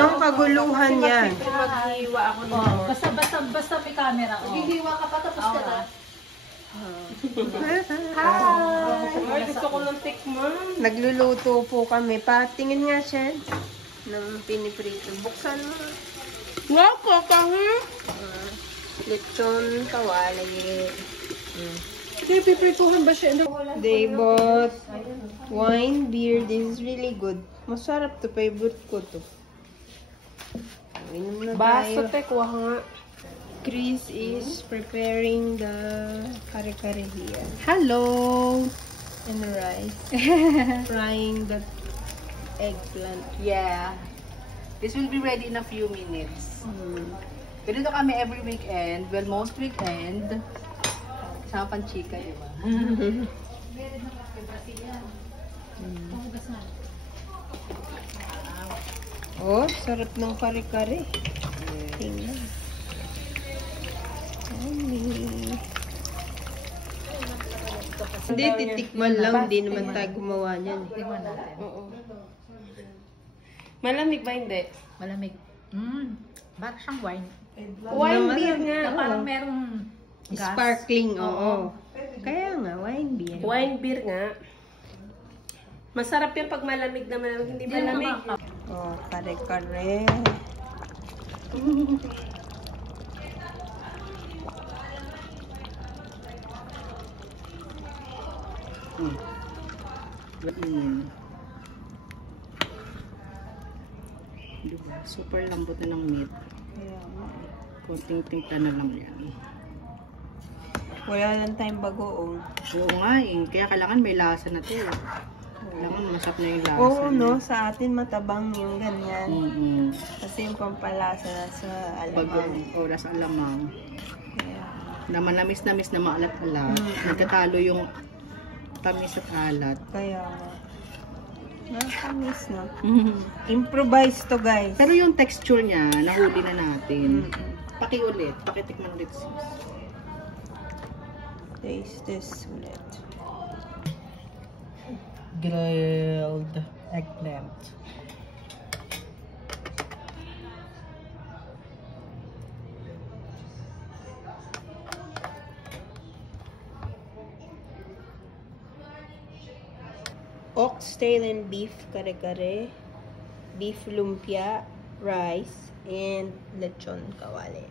Nung kaguluhan yan. Maghihiwa ako ng Basta may camera. Maghihiwa ka pa tapos ka na. Hi! Gusto ko ng tikman. Nagluluto po kami. Patingin nga siya ng piniprito. Buksan mo. Nga po, kahit. Lechon kawali. Kasi piprituhan ba siya? They bought wine, beer. This is really good. Masarap to. Favorite ko to. Inom na Baso, tayo. kuha nga. Chris is preparing the kare-kare here. Hello! And rice. Frying the eggplant. Yeah. This will be ready in a few minutes. Ganito kami every weekend. Well, most weekend. Kasama pang chika, di ba? Oh, sarap ng kare-kare. Tingnan. Hindi, titikman lang. Hindi naman tayo gumawa niyan. Tingnan natin. Oo. Malamig ba hindi? Malamig. Bakit siyang wine? Wine beer nga. Na parang merong gas. Sparkling, oo. Kaya nga, wine beer. Wine beer nga. Masarap yan pag malamig na malamig. Hindi malamig. Oh, kare-kare. Diba? Super lambot na ng meat. Konting timpla na lang yan. Wala lang tayong bagoong. Oo nga eh. Kaya kailangan may lasa na to. Kailangan masap na yung lasa. Oo, no? Sa atin matabang yung ganyan. Kasi Kasi yung pampalasa sa pag alamang. oras alamang. Kaya, Na manamis-namis na maalat-alat. Nagkatalo yung tamis at alat. kaya nakakamiss, no? Improvise to, guys. Pero yung texture niya, nahuli na natin. Pakiulit. Pakitikman ulit. Taste this ulit. Grilled eggplant. Oxtail and beef kare-kare, beef lumpia, rice, and lechon kawali.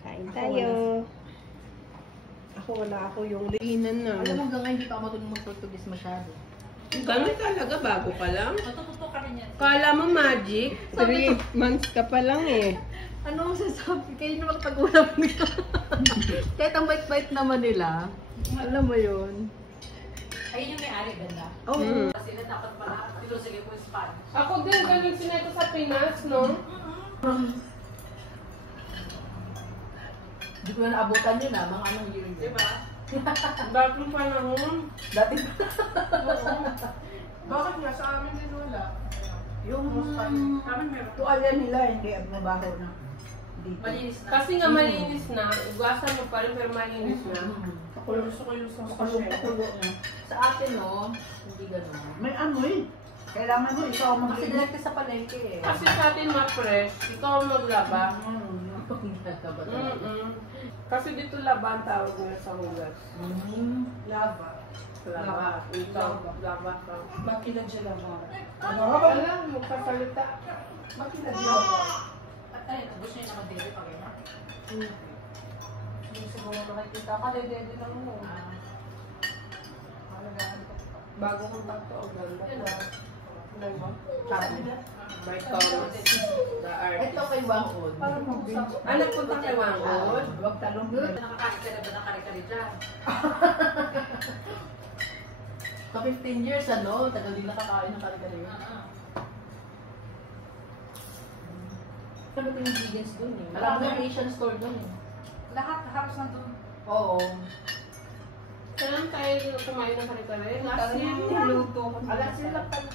Kain tayo. Wala ako yung... Linan na. Alam mo, hanggang ngayon hindi pa ako matulong mag-Portuguese masyado. Ganun talaga, bago ka lang. Matututo ka rin yan. Kala mo magic. 3 months ka pa lang eh. Ano ang sasabi? Kayo naman pag-ulam nito. Kahit ang bait-bait naman nila. Alam mo yun. Ayun yung may-ari, ganda. Oo. Kasi na dapat pala, tinusigay mo yung Spanish. Ako din, ganun sineto sa Pinas, no? Hindi ko na naabutan yun mga anong year yun. Diba? Bagong panahon. Dati Bakit nga sa amin din wala? yung Amin meron. tuwalya nila hindi ang mabaho na dito. Malinis na. Kasi nga malinis na, ugasan mo pa rin pero malinis na. Gusto ko yung sa Pakulo na. Sa atin, no, hindi gano'n. May amoy. Kailangan mo ikaw Kasi mag-inis. direkte sa palengke eh. Kasi sa atin ma-fresh, ikaw ang maglaba. Kasi dito laba ang tawag nila sa hugas. Lava. Laba. Ikaw, laba ka. Makilan siya lava. Alam mo, kasalita. Makilan siya lava. At ayun, gusto niya naman dito pag gano'n. Hindi siguro nakikita ka, dede lang mo. Bago kong takto o ganda. Sabi. By Thomas, the artist. Ito kay Wangod. Ah, nagpunta kay Wangod? Huwag talong. Nakakain ka na ba ng kare-kare dyan? Sa 15 years, tagal din nakakain ng kare-kare. Ano yung ingredients dun eh? Marami yung Asian store dun eh. Lahat, halos na doon. Oo. Saan tayo kumain ng kare-kare? Last year, Alam niluto ko. Alam sila pala.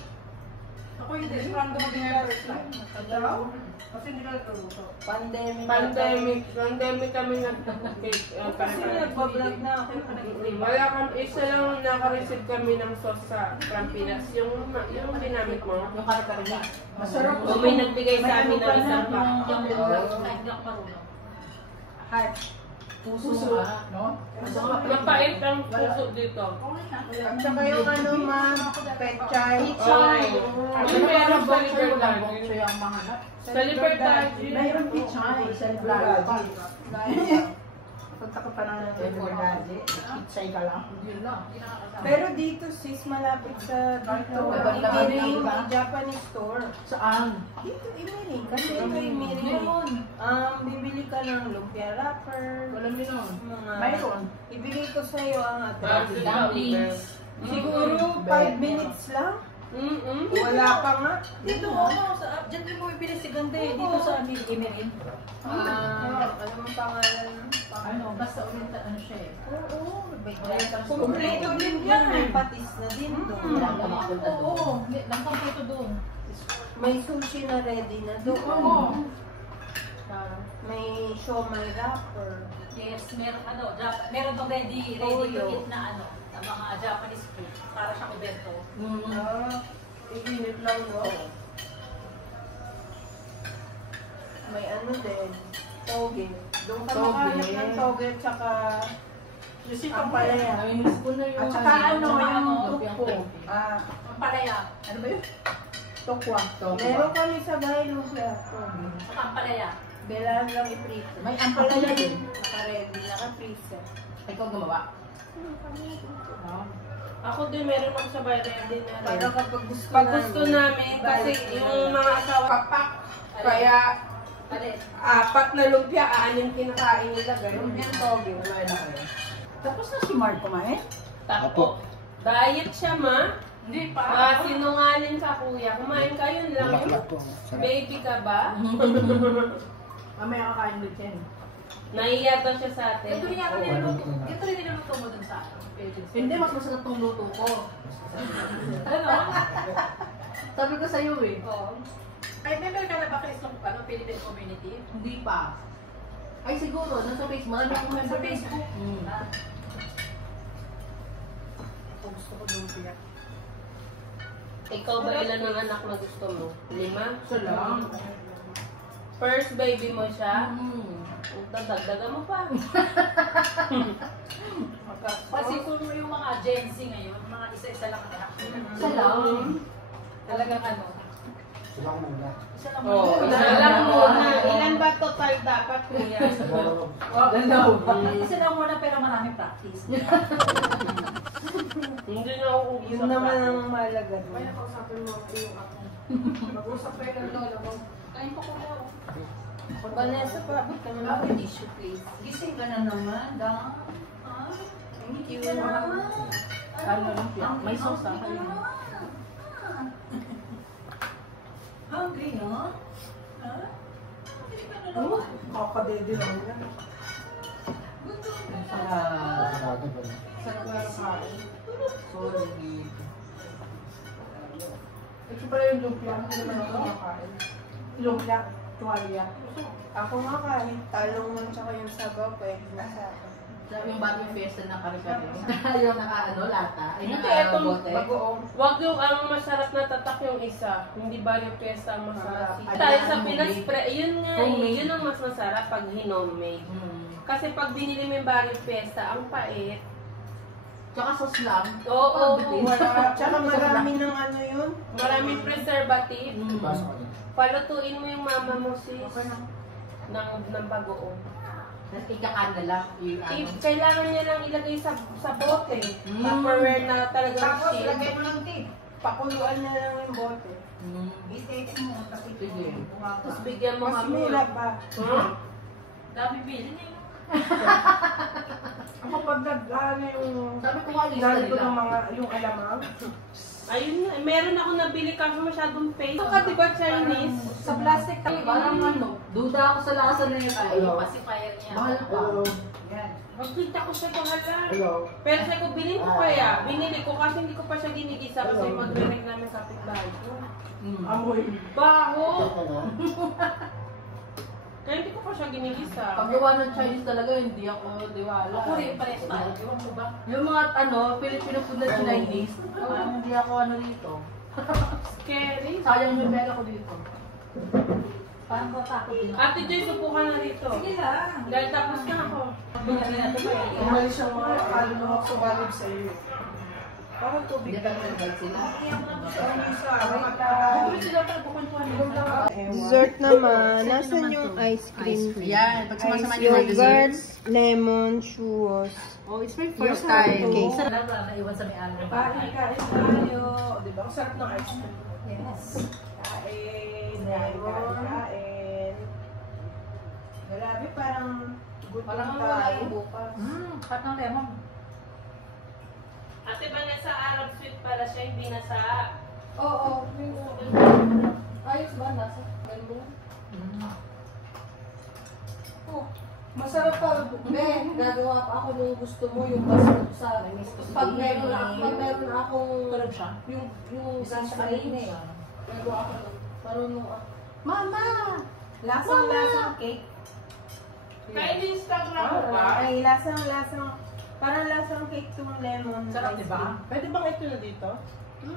Ako hindi, random din yung first time. Kasi hindi ka nagluto. Pandemic kami nag-cake. Kasi nagbablog na ako. Wala kami, isa lang naka-receive kami ng sauce sa Prampinas. Yung ginamit mo. Yung kare-kare. Masarap. O may nagbigay sa amin ng isang pack. Yung hindi ako marunong. Heart. Puso nga, no? Mapait ang puso dito. At saka yung ano ma'am, pechay. Ano meron sa Libertad? Siya yung mahanap. Sa Libertad. Mayroon pichay sa Libertad. Punta ka pa na ng Libertad. Pichay ka lang. Yun lang. Pero dito sis, malapit sa dito. Imiring Japanese store. Saan? Dito Imiring. Kasi ito Imiring. Bibili ka ng lumpia wrapper. Walang yun. Mga, Mayroon. ibigay ko sa iyo ang address. Dumplings. Siguro 5 minutes lang. Wala pa nga. Dito ako, dyan din mo bibili si Gande. Dito sa Imirin. Ano ang pangalan? Ano, basta oriental, ano siya eh. Oo. Kompleto din yan. yan. May patis na din doon. Oo, lang kompleto doon. May sushi na ready na doon. Oo. May siomai wrapper. Yes, meron tong ready to eat na ano, na mga Japanese food. Para sa kubento. Iinit lang no? May ano din, toge. Doon ka makahanap ng toge tsaka ang palaya. At saka ano, yung tukpo. Ang palaya. Ano ba yun? Tokwa. Meron kami sa bahay lumpia. Toge. Saka ang palaya. Kailangan lang iprito. May ampalaya din. Naka-ready, naka-freezer. Ikaw gumawa? Ako din meron ako sa bahay ready na Para rin. kapag gusto Pag gusto namin, kasi yung mga asawa papak, kaya apat na lumpia, aaning kinakain nila, ganun yung toge. Tapos na si Mark kumain? Tako. Diet siya, ma. Hindi pa. Sinungaling ka, kuya. Kumain ka, yun lang. Baby ka ba? Mamaya kakain ulit yan. Nahiya daw siya sa atin. Ito rin yata niluluto. Ito rin niluluto mo dun sa Hindi, mas masarap tong luto ko. Ano? Sabi ko sa'yo eh. Oo. Ay, member ka na ba kay Islam, ano, Philippine community? Hindi pa. Ay siguro, nasa Facebook. Marami akong member Sa Facebook. Gusto ko lumpia. Ikaw ba ilan ang anak na gusto mo? 5? Isa lang. First baby mo siya? Dadagdagan mo pa. Kasi kung yung mga Gen Z ngayon, mga isa-isa lang anak. Isa lang. Talagang ano. Isa lang Oo, isa lang muna. Ilan ba total dapat, kuya? Isa lang muna pero maraming practice. Hindi na ako ubus. Yun naman ang mahalaga Ay, doon. nakausapin mo ako yung ako. Mag-usap kayo ng lola mo. Kain pa ko na ako. Vanessa, paabot ka na lang tissue, please. Gising ka na naman, da. Thank you. Ano lumpia? May sauce ah. Hungry, no? Ha? Oh, kakadede lang yan. Sarap. Sarap na kain. Sorry. Ito pala yung lumpia. Hindi naman ako makain. Lumpia, tuwalya. Ako nga kahit talong man tsaka yung sabaw, pwede na sa akin. Yung bagong fiesta na kare-kare. Yung naka-ano, lata. Ay, Hindi, naka-bote. bagoong. Wag yung ang masarap na tatak yung isa. Hindi ba yung piyesta ang masarap? Ah, Tayo ano sa yung Pinas, homemade? yun nga eh. Yun ang mas masarap pag hinomade. Kasi pag binili mo yung bagong piyesta, ang pait. Tsaka sauce lang. Oo, Wala. Tsaka marami ng ano yun. maraming preservative. Palutuin mo yung mama mo sis. Ng bagoong. Tapos ikakanda lang. Yung ano. Kailangan niya lang ilagay sa bote. Tupperware na talagang Tapos, shade. lagay mo ng tea. Pakuluan na lang yung bote. I-take mo. Sige. Tapos bigyan mo Mas kami. mura pa. Dami bilhin eh. Ako pag nag-ano yung... Sabi ko nga lista Dami ko ng nila. mga, yung alamang. Ayun nga, meron ako nabili kaso masyadong paste. Ito ka diba Chinese? Sa plastic tayo. Parang ano, duda ako sa lasa na yun. Yung pacifier niya. Mahal pa. Yan. Magkita ko siya pangalan. Hello. Pero sabi ko, bilhin ko kaya. Binili ko kasi hindi ko pa siya ginigisa kasi magre-reklamo sa kapitbahay ko. Amoy. Baho! Kaya hindi ko pa siya ginigisa. Pag gawa ng Chinese talaga, hindi ako diwala. Ako rin, pares tayo. Ewan ko ba? Yung mga Filipino food na Chinese, parang hindi ako dito. Scary. Sayang yung pera ko dito. Parang tatakot din ako. Ate Joy, subukan na dito. Sige lang. Dahil tapos na ako. Umalis yung mga kalunok sa walid sa iyo. Parang tubig. Hindi ka nag-guide sila. Dessert naman. Nasaan yung ice cream? Yan, pag sumasama niyo mga Yogurt, desserts. lemon, churros. Oh, it's my first time. Okay. Sarap na naiwan sa may-ari. Kain tayo. Di ba? Ang sarap ng ice cream. Yes. Kain. Kain. Grabe, parang gutom Parang tayo. wala yung bukas. Cut ng lemon. Ate Vanessa, Arab sweet pala siya, hindi nasa... Oo. Ayos ba? Nasa? Ganda. Masarap pa. Be, gagawa pa ako nung gusto mo yung basket sa pag meron akong tulog siya. Yung sasayin eh. Gagawa ako nung parunong ako. Mama! Lasang cake. Kahit Instagram ko ba? Ay, lasang. Parang lasang cake tong lemon. Sarap, ice diba? cream. Pwede bang ito na dito?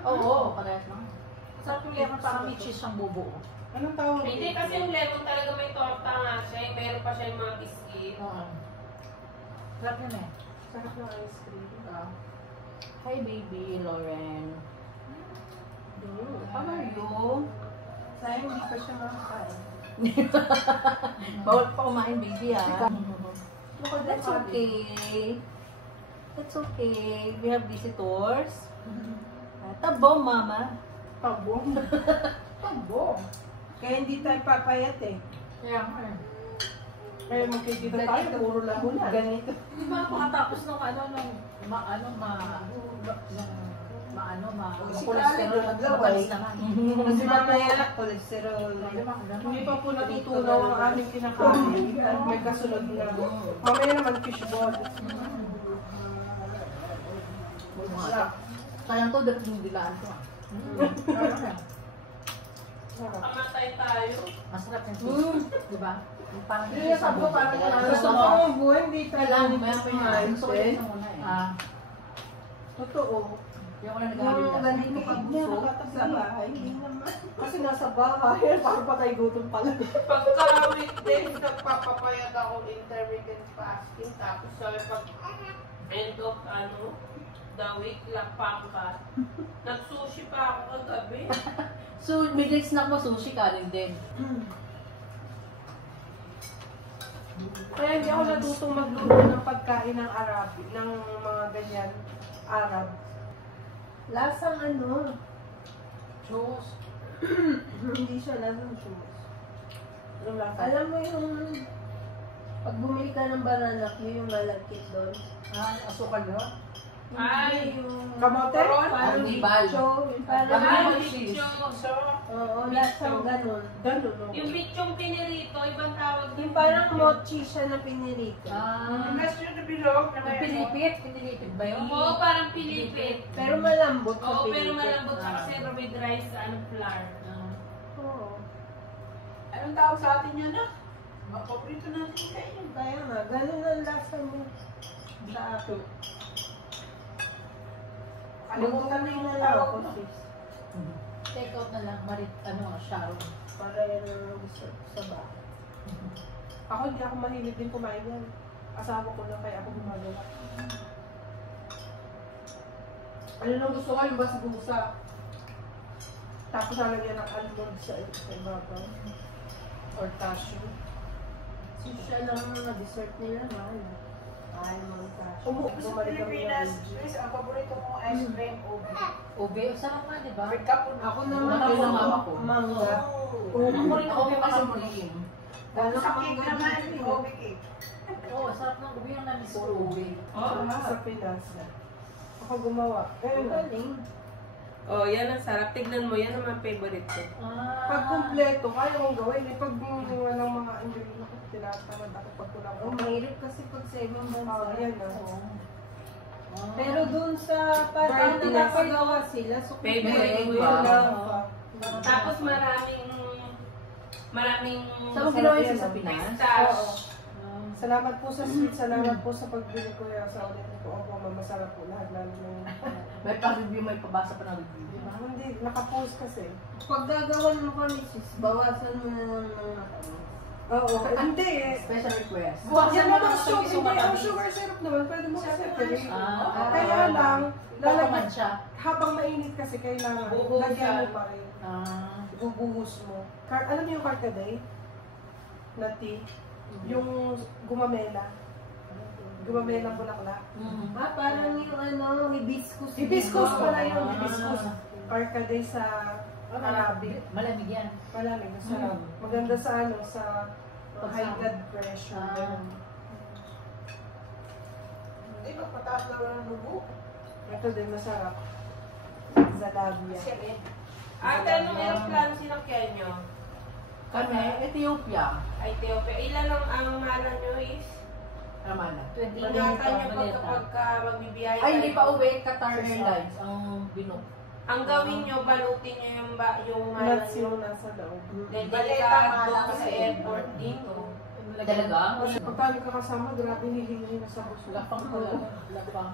Oo, parehas lang. Sarap yung lemon, parang may cheese ang bubuo. Anong tawag Hindi, kasi yung lemon talaga may torta nga siya. Meron pa siya yung mga biscuit. Oo. Sarap yun eh. Sarap ng ice cream. Hi baby, Lauren. How are you? Sayang hindi pa siya makakain. Bawal pa kumain baby ah. That's okay. That's okay. We have visitors. Tabong, mama. Pabong. Pabong. Kaya hindi tayo papayat eh. Kaya nga eh. Kaya magkikita tayo, puro lahunan. Ganito. Di ba makatapos ng cholesterol at mabalis naman. Kasi mamaya, cholesterol. Hindi pa po natutunaw ang aming kinakain. At may kasunod na. Mamaya naman fishball. Sayang to, dapat yung dilaan to. Kamatay tayo. Masarap yung cheese. Di ba? Yung parang Hindi, sabi ko parang gusto mo ang buhay, hindi tayo Kailangan, ganito maya pa yung kumain, gusto ko eh. isa muna eh. Totoo. Yung wala naghahabit Yung na. ganito pag sa bahay, hindi naman. Kasi nasa bahay, parang patay gutom pala. Pagka weekdays, nagpapapayag ako intermittent fasting. Tapos pag end of the week, lapangkat. Nag-sushi pa ako kagabi. So, midnight snack mo, sushi kanin din. Kaya hindi ako natutong magluto ng pagkain ng Arabic, ng mga ganyan, Arab. Lasang ano? Juice. Hindi siya lasang juice. Alam mo yung, pag bumili ka ng banana cue, yung malagkit doon. Asukal yun? Ay, Yung kamote? Parang Bal. bicho. Parang Banana yung cheese. oo, lasang ganun. Ganun, no? Yung bichong pinirito, ibang tawag Yung parang mochi siya na pinirito. Pinipit? Pinilipit ba yun? Oo, parang pilipit. Pero malambot sa Oo, pero pinirito. malambot siya kasi with rice, flour. Oo. Anong tawag sa atin yun ah? Paborito natin kayo. Kaya nga, ganun ang lasa mo sa akin. Kalimutan na yung tawag mo. sis. Take out na lang, Sharon. Para yan ang gusto sa bahay. Ako hindi ako mahilig din kumain yan. Asawa ko lang kaya ako gumagawa. Ano nang gusto ko yung basa-busa. Tapos lalagyan ng almond sa ibabaw. Or cashew. Siya lang na dessert nila, mahal. Almond cashew. Sa Pilipinas, Chris, ang paborito mong ice cream, ube. Ube, sarap nga, di ba? Wake up po. Ako naman Ako ako naman ako. mangga. Ako rin ako makasabulin. Gano'n Sa ka cake mangga naman, dito? ube cake. Oo, sarap ng ube yung namis ko ube. Sa Pinas. Ako gumawa. Pero galing. Oh, yan ang sarap. Tignan mo, yan ang mga favorite ko. Pag kumpleto, kaya kong gawin. Eh, pag walang mga ingredients ako, tinatamad ako pag kulang. Oh, mahirap kasi pag sa ibang bansa. Yan na. Pero dun sa parang Birthday. napagawa sila, so Favorite ko Yun yun. lang. Tapos maraming Saan mo ginawa yun sa Pinas? pistache. Salamat po sa sweet, salamat po sa pagbili ko yan sa ulit ko. Opo, masarap po lahat lalo ng... May pa-review, may pabasa pa ng review. Hindi, nakapost kasi. pag gagawan mo kami sis, bawasan mo na lang ng Oo, hindi eh. Special request. Yan naman sugar, hindi ang sugar syrup naman, pwede mo separate. Kaya lang, lalagyan siya. habang mainit kasi kailangan, Bubuhusan. lagyan mo pa rin. Ah. Bubuhos mo. Alam niyo yung carcaday? Na tea? Yung gumamela. Gumamelang bulaklak. parang yung ano, hibiscus. Hibiscus pala yung hibiscus. Carcaday sa Arabic. Malamig yan. Malamig, masarap. Maganda sa ano, sa high blood pressure. ganun. Hindi, magpataas na ng dugo. Ito din masarap. Zalabia. Ate, anong aeroplano sinakyan nyo? Kami, Ethiopia. Ethiopia. Ilan ang malan nyo is? Tama na. Ingatan nyo pagka magbibiyahe Ay, hindi pa kayo. uwi. Qatar Airlines ang binook. Ang gawin nyo, balutin nyo yung malan Nuts nyo. yung nasa loob. Delikado ka sa airport dito. Talaga? Pag kami kakasama, grabe hihingi na sa buso. Lapang ko lang. Lapang.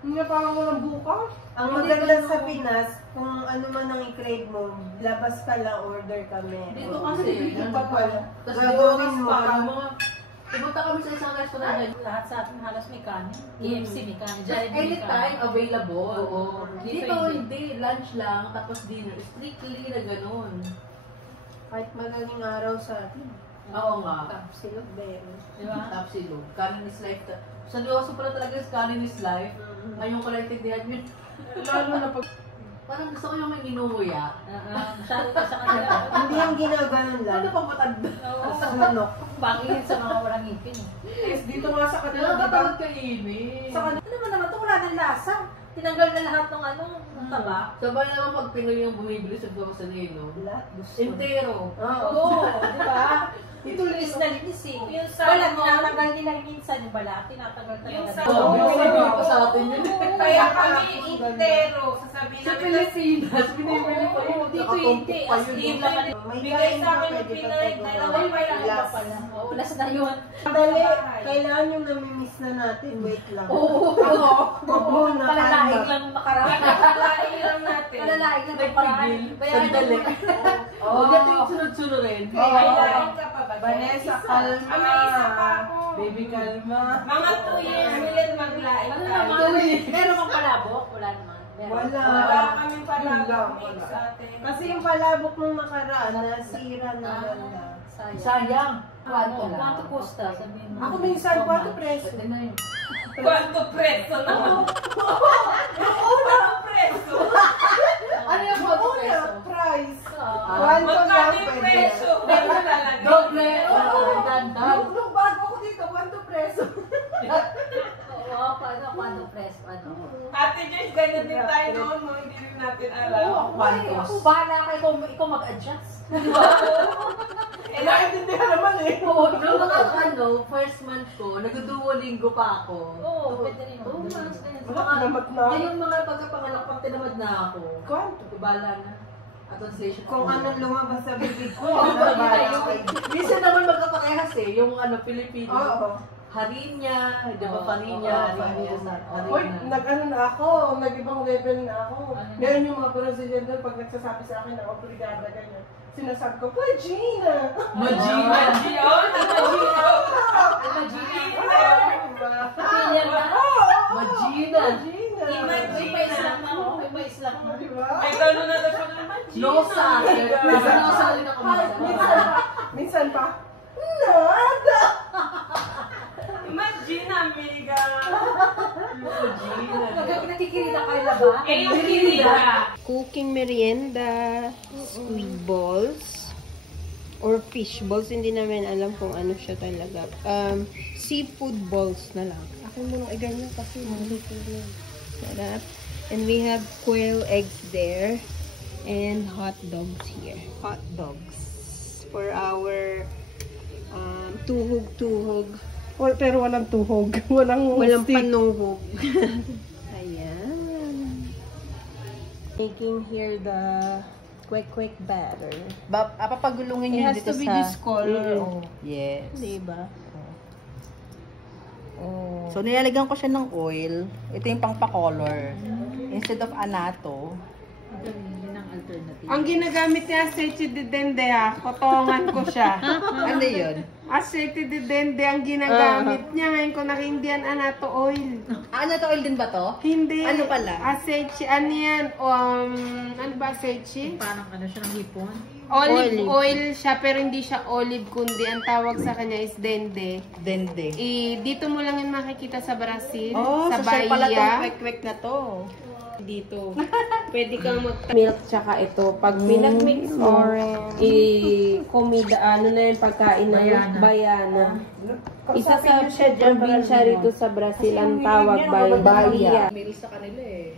Hindi na parang walang buka. Ang maganda sa Pinas, kung ano man ang i-crave mo, labas ka lang, order kami. Dito kasi, Ito pa pala. Tapos Gagawin mo. yung mga... Pumunta kami sa isang restaurant dyan. Lahat sa atin halos may kanin. KFC may kanin. Jollibee may Anytime kanin. available. Oo. Dito hindi. Lunch lang, tapos dinner. Strictly na ganun. Kahit magaling araw sa atin. Oo nga. Silog meron. Di ba? Tapsilog. Canon is life. Sa Diyoso pala talaga is canon is life. Ngayon ko lang intindihan yun. Lalo na pag... Parang gusto ko yung may inuuya. Masyado ka sa kanila. Hindi yung ginaganon lang. Ano pang matanda? Sa manok. Pangingin sa mga walang ngipin. Yes, dito nga sa kanila, di ba? Nakakatawag kainin. Sa kanila, Ano naman ito? Wala ng lasa. Tinanggal na lahat ng ano, ng taba. Sabay naman pag Pinoy yung bumibili sa Diyoso na yun, no? Lahat gusto. Entero. Oo, di ba? Ito linis na linis eh. Yung sa Balat, ano, tinatanggal nila minsan yung balat. Tinatanggal Yung talaga. sa- Oo, binibili pa sa atin yun. Kaya kami intero. Sasabihin Sa namin Pilipinas, binibili pa yun. Dito hindi. As in naman. May Bigay kain sa ka, akin ng pwede Pinay, pa dalawa tayo. pa lang. Last. pala. Oo, last na yun. Dali, kailangan yung namimiss na natin. Wait lang. Oo. Huwag muna. Palalaig lang makarami. Pagkakalain lang natin. Palalaig lang May makarami. pigil. Bayaran Sandali. mo. Oh, ganito yung sunod-sunod rin. Kailangan ka pa ba? Vanessa, kalma. May isa pa ako. Baby, kalma. Mga 2 years nila maglain Ano tayo. naman? Meron bang palabok? Wala naman. Meron. Wala. Wala kaming pala Yun lang, mix wala. sa atin. Kasi yung palabok nung nakaraan, nasira na ganda. Sayang. Sayang. Kwanto lang. Kwanto costa, sabihin mo. Ako minsan, 4 preso. Pwede na yun. Kwanto preso naman. Kwanto preso. Ano yung photo Una, preso? price. Kwanto Magkano lang yung pwede. preso? Ano talaga? Doble. Ganda. Nung bago ko dito, 4 preso. Oo, kwanto preso, ano. Ate Joyce, ganyan din tayo noon, no? Hindi rin natin alam. Kwantos. Ako, bahala kayo kung ikaw mag-adjust. Eh, naiintindihan naman eh. Oo, nung mga ano, first month ko, nag-duolingo pa ako. Oo, pwede rin. Oo, Oo, mas Wala, tinamat na. Ngayon mga pagkapanganak pag tinamad na ako. Kwanto? Ibala na. At translation. Kung anong lumabas sa bibig ko, Oo, nabala yun ko. Minsan naman magkaparehas eh, yung ano, Filipino. Oo. Harinya, di ba, Oo, Farinya, oo, Harinya, Uy, Harinya. nag-ano na ako, nag-ibang level na ako. Ano? Meron yung mga Brazilian doon, pag nagsasabi sa akin na obligada ganyan, sinasabi ko, Pagina! Magina. Magion? Magion? Pamilya na. Magina. Pagina! May pa-islam na ako. May pa-islam na. Diba? Ay, gano'n na daw siya naman. No sa akin. No sa akin ako Minsan pa, minsan pa, nada! Imagine, amiga. Nakikirita kayo na ba? Eh, yung kirita. Cooking merienda, squid balls, or fish balls. Hindi namin alam kung ano siya talaga. Seafood balls na lang. Akin mo nung ganyan kasi maluto na. Sarap. And we have quail eggs there. And hot dogs here. Hot dogs. For our tuhog-tuhog. Pero walang tuhog. Walang stick. Panuhog. Ayan. Making here the quick batter. Papagulungin It nyo has dito to be sa... this color. Oh. Yes. Diba? Oh. So, nilalagyan ko siya ng oil. Ito yung pang-pa-color. Instead of anato. Ang ginagamit niya aceite de dende kotongan ko siya. Ano yun? Aceite de dende ang ginagamit niya. Ngayon ko nakindihan anato oil. Anato oil din ba to? Hindi. Ano pala? Aceite, ano yan? Ano ba aceite? Parang ano siya ng hipon. Olive oil siya, pero hindi siya olive, kundi ang tawag sa kanya is dende. Dende. Dito mo lang yung makikita sa Brazil, Oh, sa social pala Bahia. tong kwek-kwek na to. Dito. Pwede kang milk tsaka ito. Pag pinag-mix mo, komida, ano na yung pagkain ng bayana. Isa sa probinsya rito sa Brazil ang tawag Bahia. Meron sa kanila eh.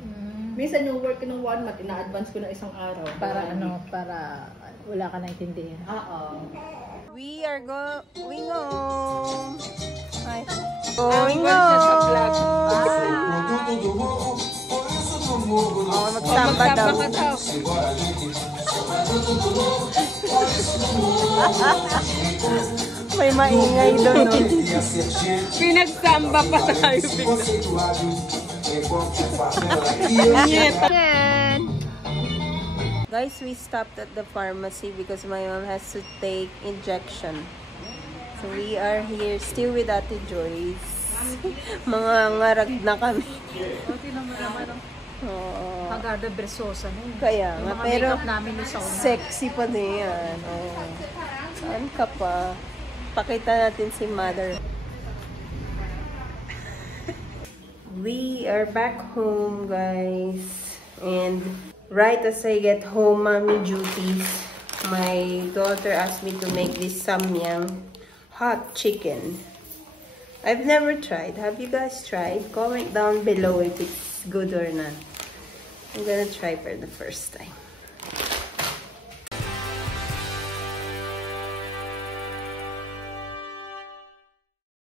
Minsan yung work ko ng 1 month, ina-advance ko ng isang araw. Para wala ka naintindihan. Oo. We are going home. Hi. Going home. Magsamba daw. May maingay doon. No? Pinagsamba pa tayo bigla. Guys, we stopped at the pharmacy because my mom has to take injection. So we are here still with Ate Joyce. Mga ngarag na kami. Oo. Hagarda Versosa na yun. Kaya nga, Yung mga pero makeup namin yung sauna. sexy pa din yan. Oh. Saan ka pa? Pakita natin si Mother. We are back home, guys. And right as I get home, mommy duties, my daughter asked me to make this samyang hot chicken. I've never tried. Have you guys tried? Comment down below if it's good or not. I'm gonna try for the first time.